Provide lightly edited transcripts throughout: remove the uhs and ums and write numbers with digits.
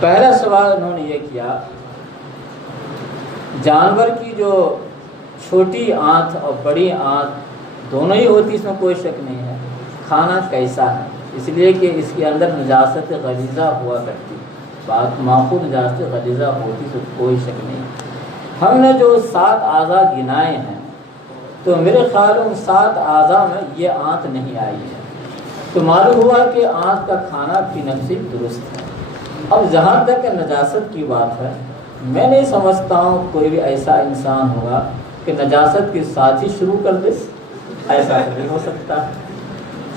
پہلا سوال انہوں نے یہ کیا، جانور کی جو چھوٹی آنت اور بڑی آنت دونوں ہی ہوتی، اس میں کوئی شک نہیں ہے، کھانا کیسا ہے؟ اس لیے کہ اس کے اندر نجاست غلیظہ ہوا کرتی، بات معقول نجاست غلیظہ ہوتی تو کوئی شک نہیں۔ ہم نے جو 7 اعضاء گنائے ہیں تو میرے خیال ان 7 اعضاء میں یہ آنت نہیں آئی ہے، تو معلوم ہوا کہ آنت کا کھانا فی نفسی درست ہے۔ اب جہاں تک نجاست کی بات ہے، میں نہیں سمجھتا ہوں کوئی بھی ایسا انسان ہوگا کہ نجاست کے ساتھ ہی شروع کر دے، ایسا نہیں ہو سکتا،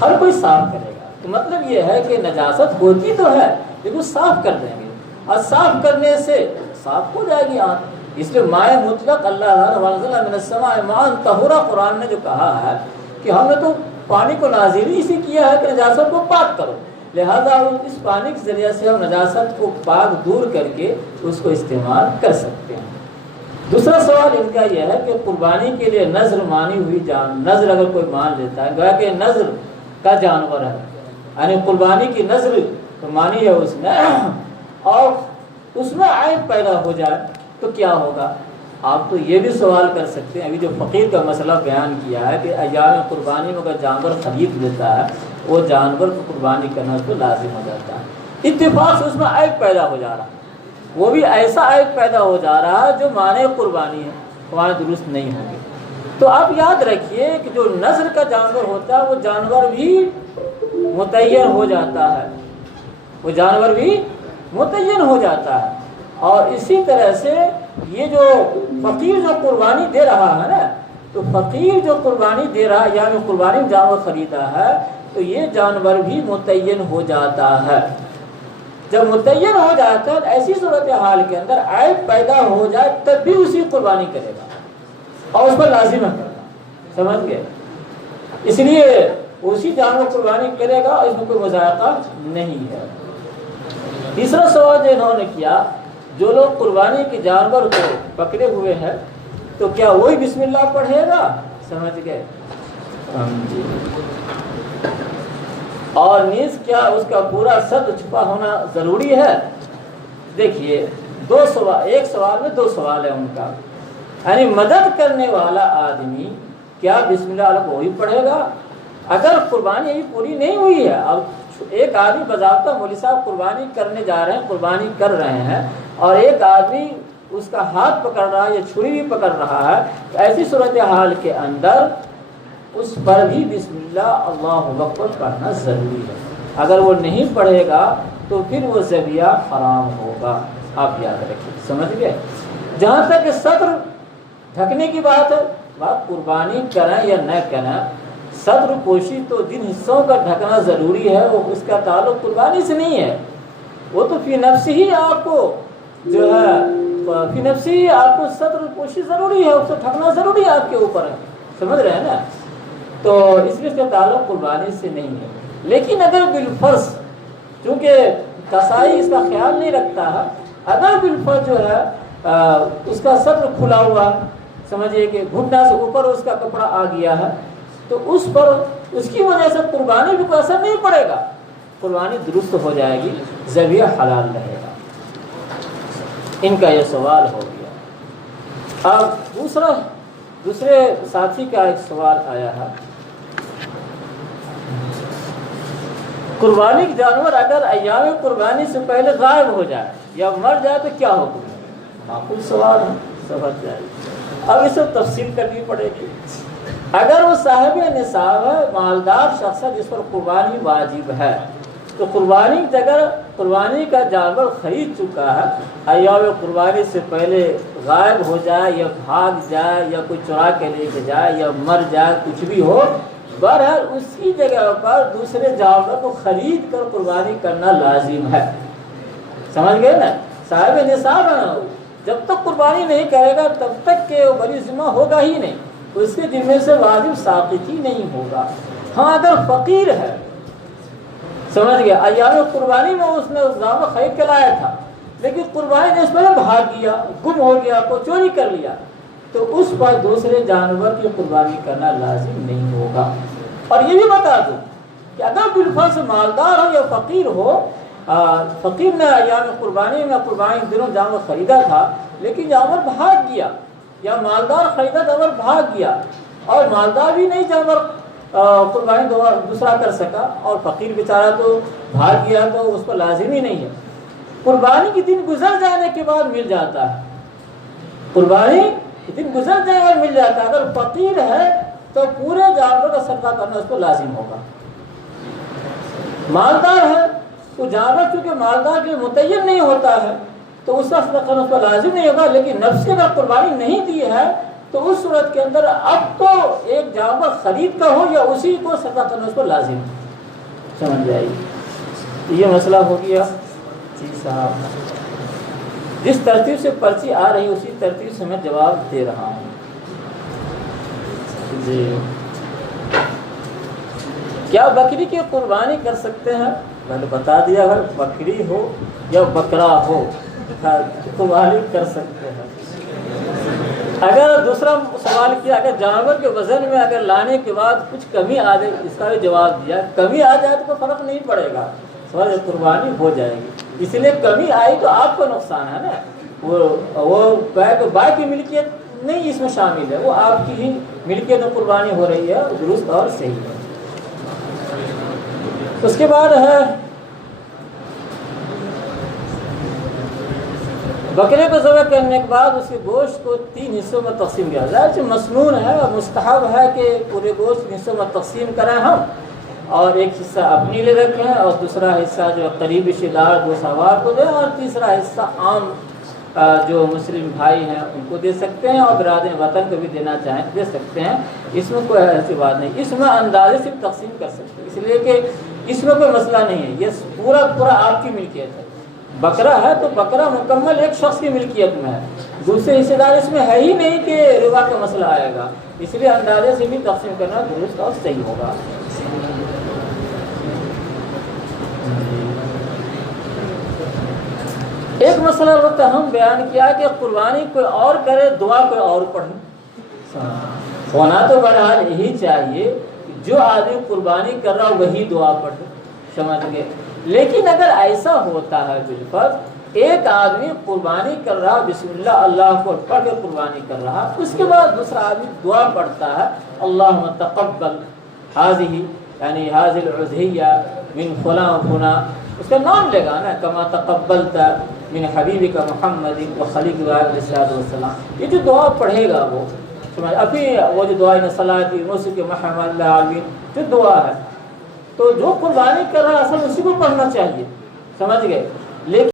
ہر کوئی صاف کرے گا۔ تو مطلب یہ ہے کہ نجاست ہوتی تو ہے لیکن صاف کر دیں گے، اور صاف کرنے سے صاف ہو جائے گی آنت۔ اس لیے مائع مطلق اللہ تعالیٰ وانزل من السماء ماء طہورا، قرآن نے جو کہا ہے کہ ہم نے تو پانی کو نازل ہی اسی کیا ہے کہ نجاست کو پاک کرو، لہذا اس پانی کے ذریعے سے ہم نجاست کو پاک دور کر کے اس کو استعمال کر سکتے ہیں۔ دوسرا سوال ان کا یہ ہے کہ قربانی کے لیے نذر مانی ہوئی نذر اگر کوئی مان لیتا ہے، گویا کہ نذر کا جانور ہے، یعنی قربانی کی نذر مانی ہے اس نے، اور اس میں عیب پیدا ہو جائے تو کیا ہوگا؟ آپ تو یہ بھی سوال کر سکتے ہیں، ابھی جو فقیر کا مسئلہ بیان کیا ہے کہ ایام قربانی میں اگر جانور خرید لیتا ہے، وہ جانور کو قربانی کرنا اس کو لازم ہو جاتا ہے، اتفاق سے اس میں عیب پیدا ہو جا رہا ہے، وہ بھی ایسا عیب پیدا ہو جا رہا ہے جو معنی قربانی ہے، وہاں درست نہیں ہوگی۔ تو آپ یاد رکھیے کہ جو نذر کا جانور ہوتا ہے وہ جانور بھی متعین ہو جاتا ہے، وہ جانور بھی متعین ہو جاتا ہے، اور اسی طرح سے یہ جو فقیر جو قربانی دے رہا ہے نا، تو فقیر جو قربانی دے رہا ہے یعنی قربانی جانور خریدا ہے تو یہ جانور بھی متعین ہو جاتا ہے۔ جب متعین ہو جاتا ہے ایسی صورتحال کے اندر عیب پیدا ہو جائے تب بھی اسی قربانی کرے گا اور اس پر لازم ہے کرنا، سمجھ گئے؟ اس لیے اسی جانور قربانی کرے گا، اس میں کوئی مذائقہ نہیں ہے۔ تیسرا سوال جو انہوں نے کیا، جو لوگ قربانی کے جانور کو پکڑے ہوئے ہیں تو کیا وہی بسم اللہ پڑھے گا؟ سمجھ گئے؟ اور نیز کیا اس کا پورا صد چھپا ہونا ضروری ہے؟ دیکھیے ایک سوال میں 2 سوال ہے ان کا، یعنی مدد کرنے والا آدمی کیا بسم اللہ کو وہی پڑھے گا؟ اگر قربانی ابھی پوری نہیں ہوئی ہے، اب ایک آدمی بضابطہ مولوی صاحب قربانی کرنے جا رہے ہیں، قربانی کر رہے ہیں، اور ایک آدمی اس کا ہاتھ پکڑ رہا ہے یا چھری بھی پکڑ رہا ہے، تو ایسی صورتحال کے اندر اس پر بھی بسم اللہ اللہ اکبر پڑھنا ضروری ہے۔ اگر وہ نہیں پڑھے گا تو پھر وہ ذبیحہ حرام ہوگا، آپ یاد رکھیں، سمجھ گئے؟ جہاں تک صدر ڈھکنے کی بات ہے، بات قربانی کریں یا نہ کریں، صدر پوشی تو جن حصوں کا ڈھکنا ضروری ہے وہ اس کا تعلق قربانی سے نہیں ہے، وہ تو فی نفس ہی آپ کو جو ہے فی نفس ہی آپ کو صدر پوشی ضروری ہے، اس کو ڈھکنا ضروری ہے، آپ کے اوپر ہے، سمجھ رہے ہیں نا؟ تو اس لیے اس کا تعلق قربانی سے نہیں ہے۔ لیکن اگر بالفرض، چونکہ قصائی اس کا خیال نہیں رکھتا ہے، اگر بالفرض جو ہے اس کا صدر کھلا ہوا، سمجھیے کہ گھٹنا سے اوپر اس کا کپڑا آ گیا ہے، تو اس پر اس کی وجہ سے قربانی بھی کوئی اثر نہیں پڑے گا، قربانی درست ہو جائے گی، ذبیحہ حلال رہے گا۔ ان کا یہ سوال ہو گیا۔ اب دوسرے ساتھی کا ایک سوال آیا ہے، قربانی کے جانور اگر ایام قربانی سے پہلے غائب ہو جائے یا مر جائے تو کیا حکم ہے؟ معقول سوال ہے، سمجھ جائے۔ اب اسے تفصیل کرنی پڑے گی۔ اگر وہ صاحب نصاب ہے، مالدار شخص ہے جس پر قربانی واجب ہے، تو قربانی کی جگہ قربانی کا جانور خرید چکا ہے، ایام قربانی سے پہلے غائب ہو جائے یا بھاگ جائے یا کوئی چرا کے لے کے جائے یا مر جائے، کچھ بھی ہو، بہرحال اس کی جگہ پر دوسرے جانور کو خرید کر قربانی کرنا لازم ہے، سمجھ گئے نا؟ صاحب نصاب ہے، جب تک قربانی نہیں کرے گا تب تک کہ وہ بری ذمہ ہوگا ہی نہیں، اس کے ذمے سے واجب ساقط ہی نہیں ہوگا۔ ہاں اگر فقیر ہے، سمجھ گیا، ایام قربانی میں اس نے اس جانور خرید کے لایا تھا، لیکن قربانی نے اس پر بھاگ گیا، گم ہو گیا، کو چوری کر لیا، تو اس پر دوسرے جانور کی قربانی کرنا لازم نہیں ہوگا۔ اور یہ بھی بتا دوں کہ اگر بالفرض مالدار ہو یا فقیر ہو، فقیر نے ایام قربانی میں قربانی دنوں جانور خریدا تھا، لیکن جانور بھاگ گیا، یا مالدار خریدا جانور بھاگ گیا، اور مالدار بھی نہیں جانور قربانی دوسرا کر سکا، اور فقیر بیچارہ تو بھاگ گیا تو اس کو لازمی نہیں ہے۔ قربانی کے دن گزر جانے کے بعد مل جاتا ہے، قربانی کے دن گزر جائے اور مل جاتا ہے۔ اگر فقیر ہے تو پورے جانور کا صدقہ کرنا اس کو لازم ہوگا۔ مالدار ہے تو جانور چونکہ مالدار کے متعین نہیں ہوتا ہے تو اس کا صدقہ کرنا اس کو لازم نہیں ہوگا، لیکن نفس کے اگر قربانی نہیں دی ہے تو اس صورت کے اندر اب تو ایک جانور خرید کا ہو یا اسی کو صدقہ کرنا اس کو لازم ہے۔ سمجھ جائیے، یہ مسئلہ ہو گیا۔ جی صاحب، جس ترتیب سے پرچی آ رہی اسی ترتیب سے میں جواب دے رہا ہوں۔ جی، کیا بکری کی قربانی کر سکتے ہیں؟ میں نے بتا دیا، اگر بکری ہو یا بکرا ہو قربانی کر سکتے ہیں۔ اگر دوسرا سوال کیا، اگر جانور کے وزن میں اگر لانے کے بعد کچھ کمی آ جائے، اس کا بھی جواب دیا، کمی آ جائے تو کوئی فرق نہیں پڑے گا، سوال قربانی ہو جائے گی۔ اس لیے کمی آئی تو آپ کو نقصان ہے نا، وہ بائے کی ملکیت نہیں اس میں شامل ہے، وہ آپ کی ہی ملکیت میں قربانی ہو رہی ہے، درست اور صحیح ہے۔ اس کے بعد ہے بکرے کو ذبح کرنے کے بعد اس کے گوشت کو 3 حصوں میں تقسیم کیا جائے۔ جو مسنون ہے اور مستحب ہے کہ پورے گوشت 3 حصوں میں تقسیم کریں ہم، اور ایک حصہ اپنے لیے رکھیں، اور دوسرا حصہ جو قریبی رشتہ دار دوساوار کو دیں، اور تیسرا حصہ عام جو مسلم بھائی ہیں ان کو دے سکتے ہیں، اور برادر وطن کو بھی دینا چاہیں تو دے سکتے ہیں، اس میں کوئی ایسی بات نہیں۔ اس میں اندازے سے تقسیم کر سکتے ہیں، اس لیے کہ اس میں کوئی مسئلہ نہیں ہے، یہ پورا آپ کی ملکیت ہے۔ بکرا ہے تو بکرا مکمل ایک شخص کی ملکیت میں ہے، دوسرے حصے دار اس میں ہے ہی نہیں کہ ربا کا مسئلہ آئے گا، اس لیے اندازے سے بھی تقسیم کرنا درست اور صحیح ہوگا۔ ایک مسئلہ وقت ہم بیان کیا کہ قربانی کوئی اور کرے، دعا کوئی اور پڑھے۔ ہونا تو بہرحال یہی چاہیے جو آدمی قربانی کر رہا وہی دعا پڑھے، سمجھ گئے۔ لیکن اگر ایسا ہوتا ہے بالفرض ایک آدمی قربانی کر رہا، بسم اللہ اللہ کو پڑھ کے قربانی کر رہا، اس کے بعد دوسرا آدمی دعا پڑھتا ہے، اللہم تقبل ہذہ یعنی ہذہ العضحیہ من فلاں فلاں، اس کا نام لے گا نا، کما تقبلت من حبیبک محمد و خلیق علیہ السلام، یہ جو دعا پڑھے گا وہ ابھی وہ جو دعا صلاتی موسیق محمد اللہ عالمین جو دعا ہے، تو جو قربانی کر رہا ہے اصل اسی کو پڑھنا چاہیے، سمجھ گئے۔ لیکن